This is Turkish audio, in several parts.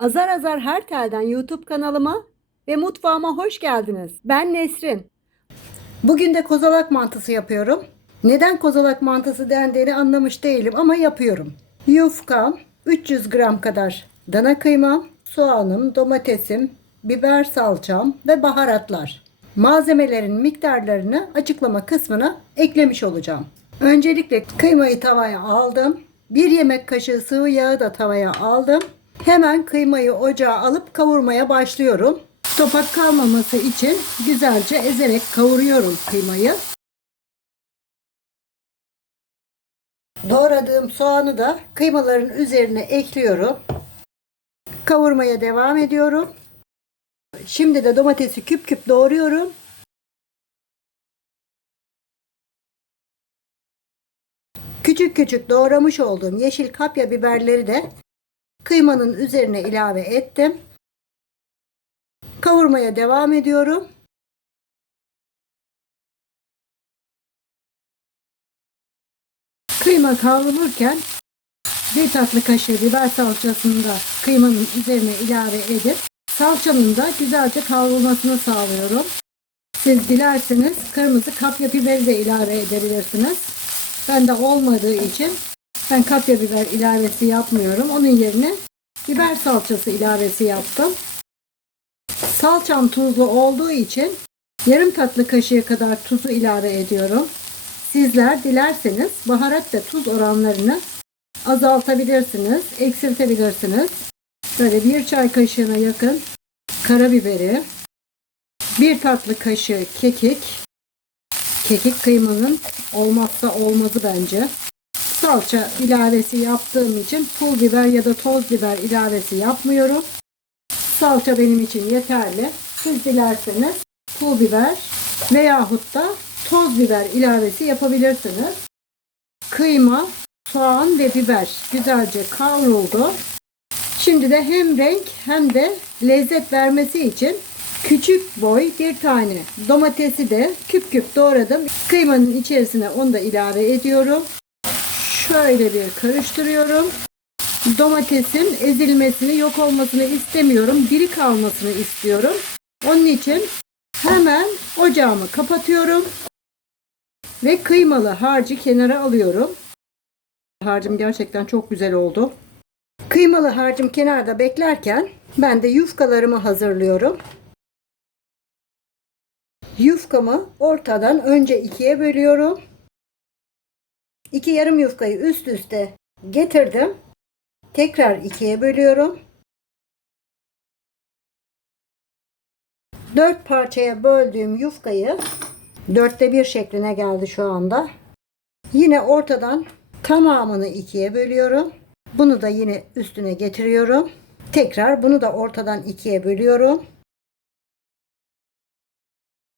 Azar Azar Her Tel'den YouTube kanalıma ve mutfağıma hoş geldiniz. Ben Nesrin. Bugün de kozalak mantısı yapıyorum. Neden kozalak mantısı dendiğini anlamış değilim ama yapıyorum. Yufkam, 300 gram kadar dana kıymam, soğanım, domatesim, biber salçam ve baharatlar. Malzemelerin miktarlarını açıklama kısmına eklemiş olacağım. Öncelikle kıymayı tavaya aldım. Bir yemek kaşığı sıvı yağı da tavaya aldım. Hemen kıymayı ocağa alıp kavurmaya başlıyorum. Topak kalmaması için güzelce ezerek kavuruyorum kıymayı. Doğradığım soğanı da kıymaların üzerine ekliyorum. Kavurmaya devam ediyorum. Şimdi de domatesi küp küp doğruyorum. Küçük küçük doğramış olduğum yeşil kapya biberleri de kıymanın üzerine ilave ettim. Kavurmaya devam ediyorum. Kıyma kavrulurken bir tatlı kaşığı biber salçasını da kıymanın üzerine ilave edip salçanın da güzelce kavrulmasını sağlıyorum. Siz dilerseniz kırmızı kapya biberi de ilave edebilirsiniz. Ben de olmadığı için ben kapya biber ilavesi yapmıyorum. Onun yerine biber salçası ilavesi yaptım. Salçam tuzlu olduğu için yarım tatlı kaşığı kadar tuzu ilave ediyorum. Sizler dilerseniz baharat ve tuz oranlarını azaltabilirsiniz, eksiltebilirsiniz. Böyle bir çay kaşığına yakın karabiberi, bir tatlı kaşığı kekik, kekik kıymanın olmazsa olmazı bence. Salça ilavesi yaptığım için pul biber ya da toz biber ilavesi yapmıyorum. Salça benim için yeterli. Siz dilerseniz pul biber veyahut da toz biber ilavesi yapabilirsiniz. Kıyma, soğan ve biber güzelce kavruldu. Şimdi de hem renk hem de lezzet vermesi için küçük boy bir tane domatesi de küp küp doğradım. Kıymanın içerisine onu da ilave ediyorum. Şöyle bir karıştırıyorum. Domatesin ezilmesini, yok olmasını istemiyorum. Diri kalmasını istiyorum. Onun için hemen ocağımı kapatıyorum. Ve kıymalı harcı kenara alıyorum. Harcım gerçekten çok güzel oldu. Kıymalı harcım kenarda beklerken ben de yufkalarımı hazırlıyorum. Yufkamı ortadan önce ikiye bölüyorum. İki yarım yufkayı üst üste getirdim. Tekrar ikiye bölüyorum. Dört parçaya böldüğüm yufkayı dörtte bir şekline geldi şu anda. Yine ortadan tamamını ikiye bölüyorum. Bunu da yine üstüne getiriyorum. Tekrar bunu da ortadan ikiye bölüyorum.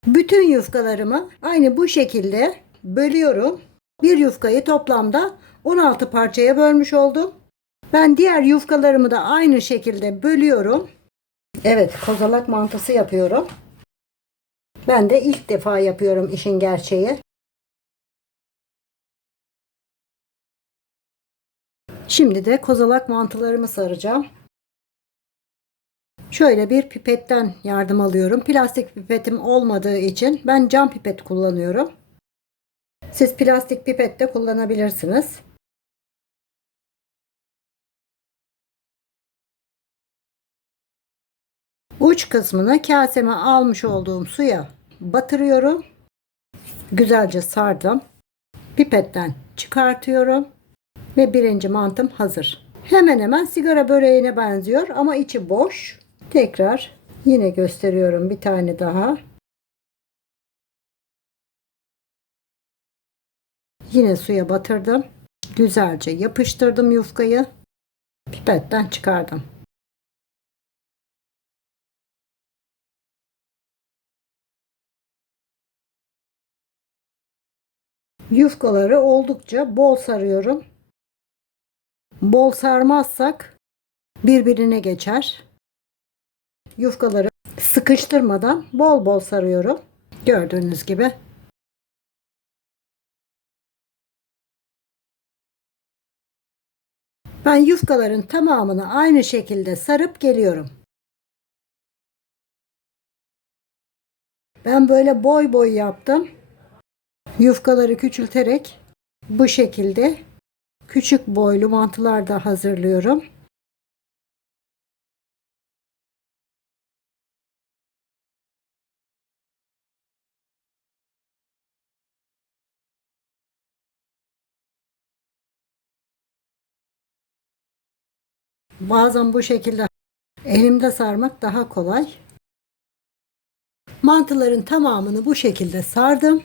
Bütün yufkalarımı aynı bu şekilde bölüyorum. Bir yufkayı toplamda 16 parçaya bölmüş oldum. Ben diğer yufkalarımı da aynı şekilde bölüyorum. Evet, kozalak mantısı yapıyorum. Ben de ilk defa yapıyorum işin gerçeği. Şimdi de kozalak mantılarımı saracağım. Şöyle bir pipetten yardım alıyorum. Plastik pipetim olmadığı için ben cam pipet kullanıyorum. Siz plastik pipet de kullanabilirsiniz. Uç kısmını kaseme almış olduğum suya batırıyorum. Güzelce sardım. Pipetten çıkartıyorum. Ve birinci mantım hazır. Hemen hemen sigara böreğine benziyor ama içi boş. Tekrar yine gösteriyorum bir tane daha. Yine suya batırdım. Güzelce yapıştırdım yufkayı. Pipetten çıkardım. Yufkaları oldukça bol sarıyorum. Bol sarmazsak birbirine geçer. Yufkaları sıkıştırmadan bol bol sarıyorum. Gördüğünüz gibi. Ben yufkaların tamamını aynı şekilde sarıp geliyorum. Ben böyle boy boy yaptım. Yufkaları küçülterek bu şekilde küçük boylu mantılar da hazırlıyorum. Bazen bu şekilde elimde sarmak daha kolay. Mantıların tamamını bu şekilde sardım.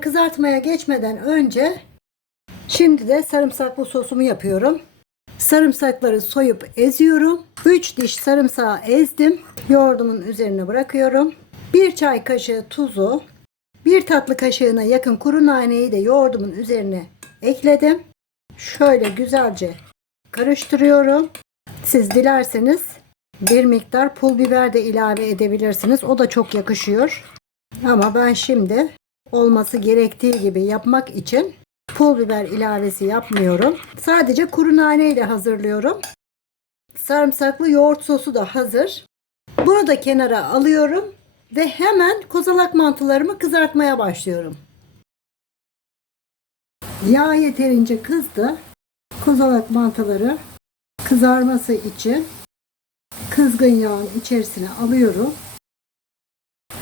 Kızartmaya geçmeden önce şimdi de sarımsaklı sosumu yapıyorum. Sarımsakları soyup eziyorum. 3 diş sarımsağı ezdim. Yoğurdumun üzerine bırakıyorum. 1 çay kaşığı tuzu, 1 tatlı kaşığına yakın kuru naneyi de yoğurdumun üzerine ekledim. Şöyle güzelce karıştırıyorum. Siz dilerseniz bir miktar pul biber de ilave edebilirsiniz. O da çok yakışıyor. Ama ben şimdi olması gerektiği gibi yapmak için pul biber ilavesi yapmıyorum. Sadece kuru nane ile hazırlıyorum. Sarımsaklı yoğurt sosu da hazır. Bunu da kenara alıyorum ve hemen kozalak mantılarımı kızartmaya başlıyorum. Yağ yeterince kızdı. Kozalak mantıları kızarması için kızgın yağın içerisine alıyorum.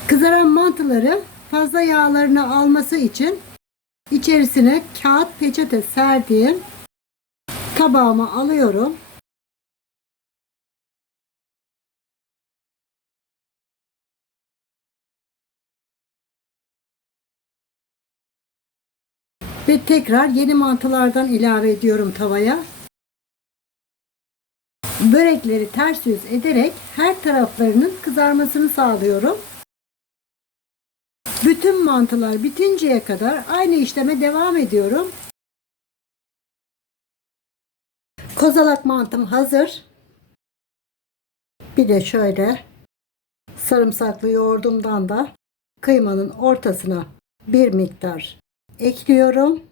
Kızaran mantıları fazla yağlarını alması için içerisine kağıt peçete serdiğim tabağıma alıyorum. Ve tekrar yeni mantılardan ilave ediyorum tavaya. Börekleri ters yüz ederek her taraflarının kızarmasını sağlıyorum. Bütün mantılar bitinceye kadar aynı işleme devam ediyorum. Kozalak mantım hazır. Bir de şöyle sarımsaklı yoğurdumdan da kıymanın ortasına bir miktar ekliyorum.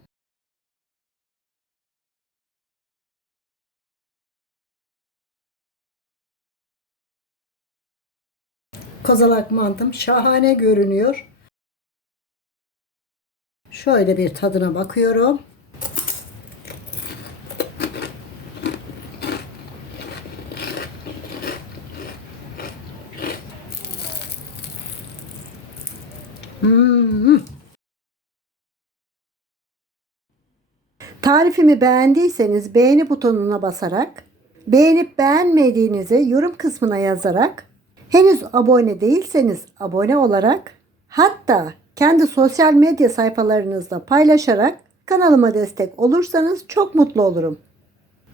Kozalak mantım şahane görünüyor. Şöyle bir tadına bakıyorum. Tarifimi beğendiyseniz beğeni butonuna basarak, beğenip beğenmediğinizi yorum kısmına yazarak, henüz abone değilseniz abone olarak, hatta kendi sosyal medya sayfalarınızda paylaşarak kanalıma destek olursanız çok mutlu olurum.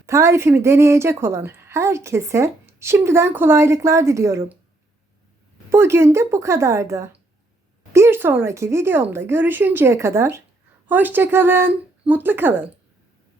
Tarifimi deneyecek olan herkese şimdiden kolaylıklar diliyorum. Bugün de bu kadardı. Bir sonraki videomda görüşünceye kadar hoşçakalın, mutlu kalın.